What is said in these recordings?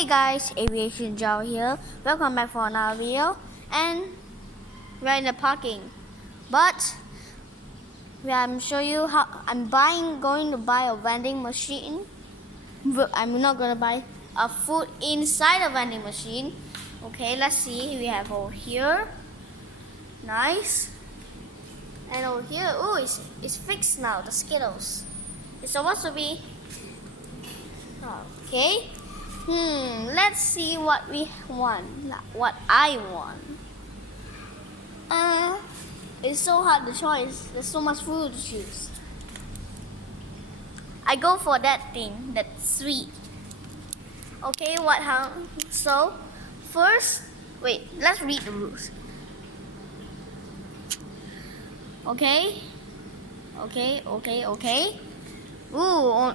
Hey guys, Aviation Joe here. Welcome back for another video. And we're in the parking, but I'm show you how I'm going to buy a vending machine. But I'm not gonna buy a food inside a vending machine. Okay, let's see. We have over here, nice, and over here. Oh, it's fixed now. The Skittles. It's supposed to be. Okay. Let's see what we want. What I want. It's so hard to choose. There's so much food to choose. I go for that thing, that sweet. Okay, so first, wait, let's read the rules. Okay. Ooh,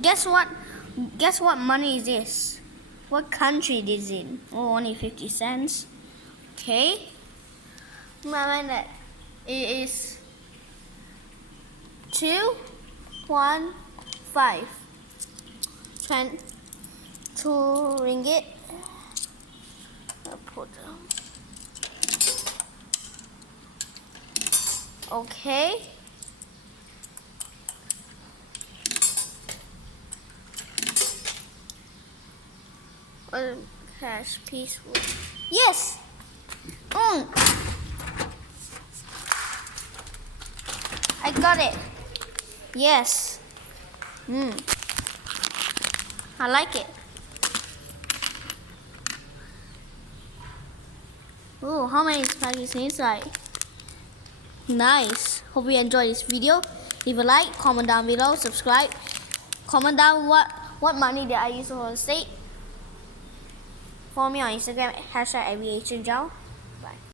guess what money is this? What country it is in? Oh, only 50 cents. Okay. It is 215. 2 ringgit. I'll put okay. Cash peaceful. Yes. I got it. Yes. I like it. Oh, how many packages inside? Nice. Hope you enjoyed this video. Leave a like, comment down below, subscribe. Comment down what money that I use for the state. Follow me on Instagram @aviationjoe.